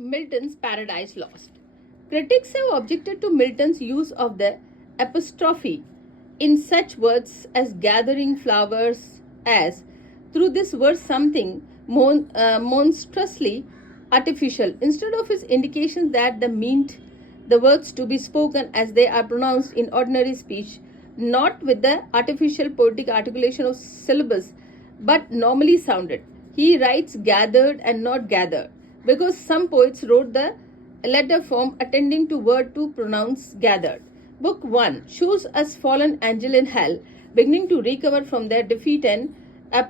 Milton's Paradise Lost. Critics have objected to Milton's use of the apostrophe in such words as gathering flowers as, through this verse something monstrously artificial, instead of his indications that the meant the words to be spoken as they are pronounced in ordinary speech, not with the artificial poetic articulation of syllables, but normally sounded. He writes gathered and not gathered, because some poets wrote the letter form attending to word to pronounce gathered. Book 1 shows us fallen angel in hell beginning to recover from their defeat and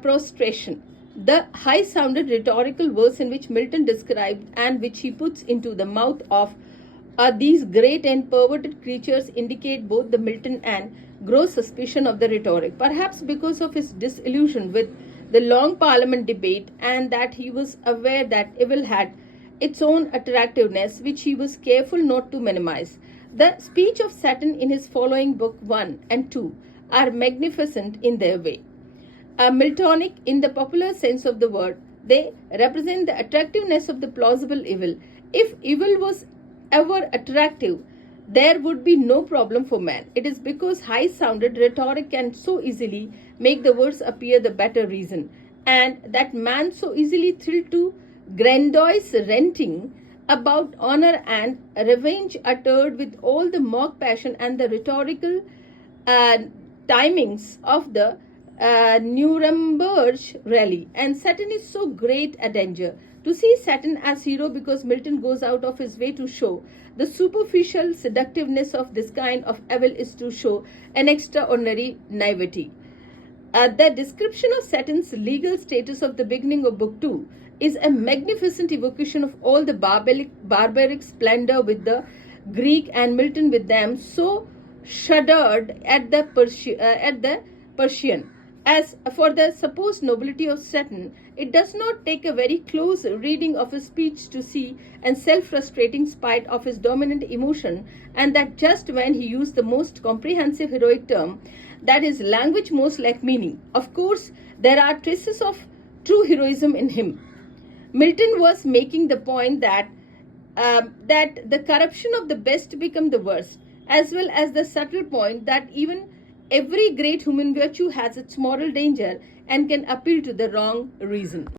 prostration. The high-sounded rhetorical verse in which Milton described and which he puts into the mouth of these great and perverted creatures indicate both the Milton and gross suspicion of the rhetoric, perhaps because of his disillusion with the long parliament debate and that he was aware that evil had its own attractiveness, which he was careful not to minimize. The speech of Satan in his following book 1 and 2 are magnificent in their way. Miltonic in the popular sense of the word, they represent the attractiveness of the plausible evil. If evil was ever attractive, there would be no problem for man. It is because high-sounded rhetoric can so easily make the words appear the better reason, and that man so easily thrilled to grandiose ranting about honor and revenge uttered with all the mock passion and the rhetorical timings of the Nuremberg rally. And Satan is so great a danger. To see Satan as hero, because Milton goes out of his way to show the superficial seductiveness of this kind of evil, is to show an extraordinary naivety. The description of Satan's legal status of the beginning of Book 2 is a magnificent evocation of all the barbaric splendor with the Greek, and Milton with them so shuddered at the Persian. As for the supposed nobility of Satan, it does not take a very close reading of his speech to see and self-frustrating spite of his dominant emotion, and that just when he used the most comprehensive heroic term, that his language most lacked meaning. Of course, there are traces of true heroism in him. Milton was making the point that the corruption of the best become the worst, as well as the subtle point that even every great human virtue has its moral danger and can appeal to the wrong reason.